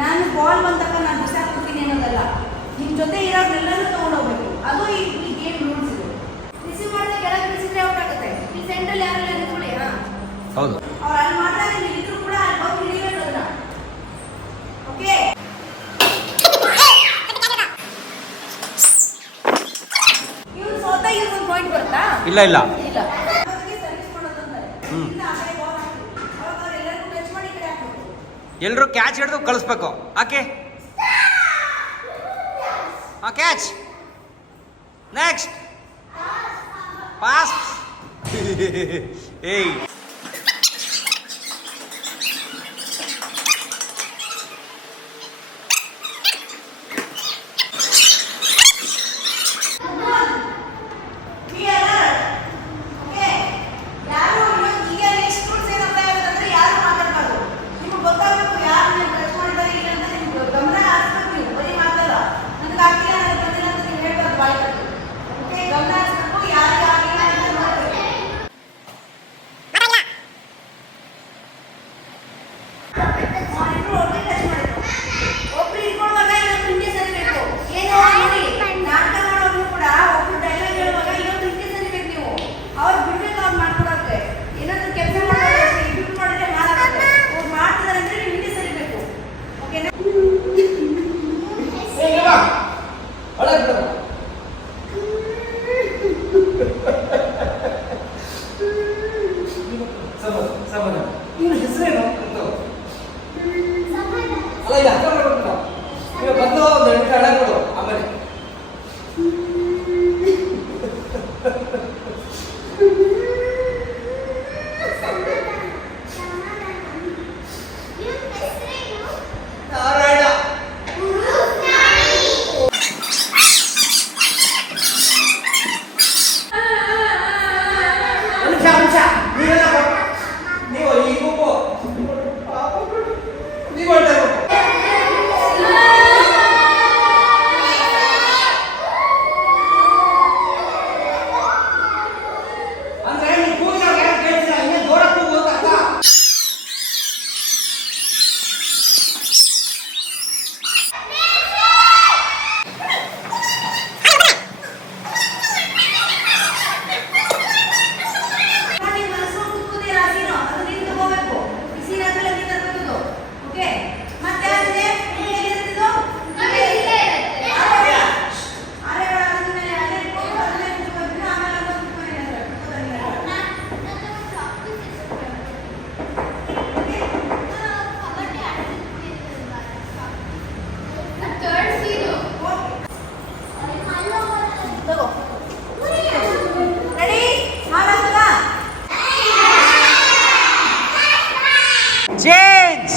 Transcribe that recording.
ನಾನು ಬಾಲ್ ಬಂದಾಗ ನಾನು ಬಿಸಾಕ್ಬಿಡ್ತೀನಿ ಅನ್ನೋದಲ್ಲ, ನಿಮ್ಮ ಜೊತೆ ಇರೋರ್ನೆಲ್ಲರೂ ತೊಗೊಂಡೋಗ್ಬೇಕು. ಅದು ಈ ಗೇಮ್ ರೂಲ್ಸ್ ಇದು. ರಿಸೀವ್ ಮಾಡಿದ್ರೆ ಕೆಳಗೆ ಬಿಸಿದ್ರೆ ಔಟ್ ಆಗುತ್ತೆ. ಈ ಸೆಂಟ್ರಲ್ಲಿ ಯಾರೆಲ್ಲ ನಿಂತ್ಕೊಳ್ಳಿ. ಹೌದು, ಅವ್ರು ಅಲ್ಲಿ ಮಾಡಿದಾಗ ನೀವು ಇದ್ರು ಕೂಡ ಅಲ್ಲಿ ಬಂದು ಹಿಡಿಬೇಕು ಅದನ್ನ. ಓಕೆ, ಇವ್ರು ಸೋತ ಇವ್ರಿಗೊಂದು ಪಾಯಿಂಟ್ ಬರುತ್ತಾ? ಇಲ್ಲ ಇಲ್ಲ ಇಲ್ಲ. ಸರ್ವಿಸ್ ಮಾಡೋದಂತಾರೆ. ಎಲ್ಲರಿಗೂ ಟಚ್ ಮಾಡಿ ಈ ಕಡೆ ಹಾಕ್ಬೇಕು. ಎಲ್ಲರೂ ಕ್ಯಾಚ್ ಹಿಡಿದು ಕಳಿಸ್ಬೇಕು. Okay, catch. Next pass. ಏಯ್, change.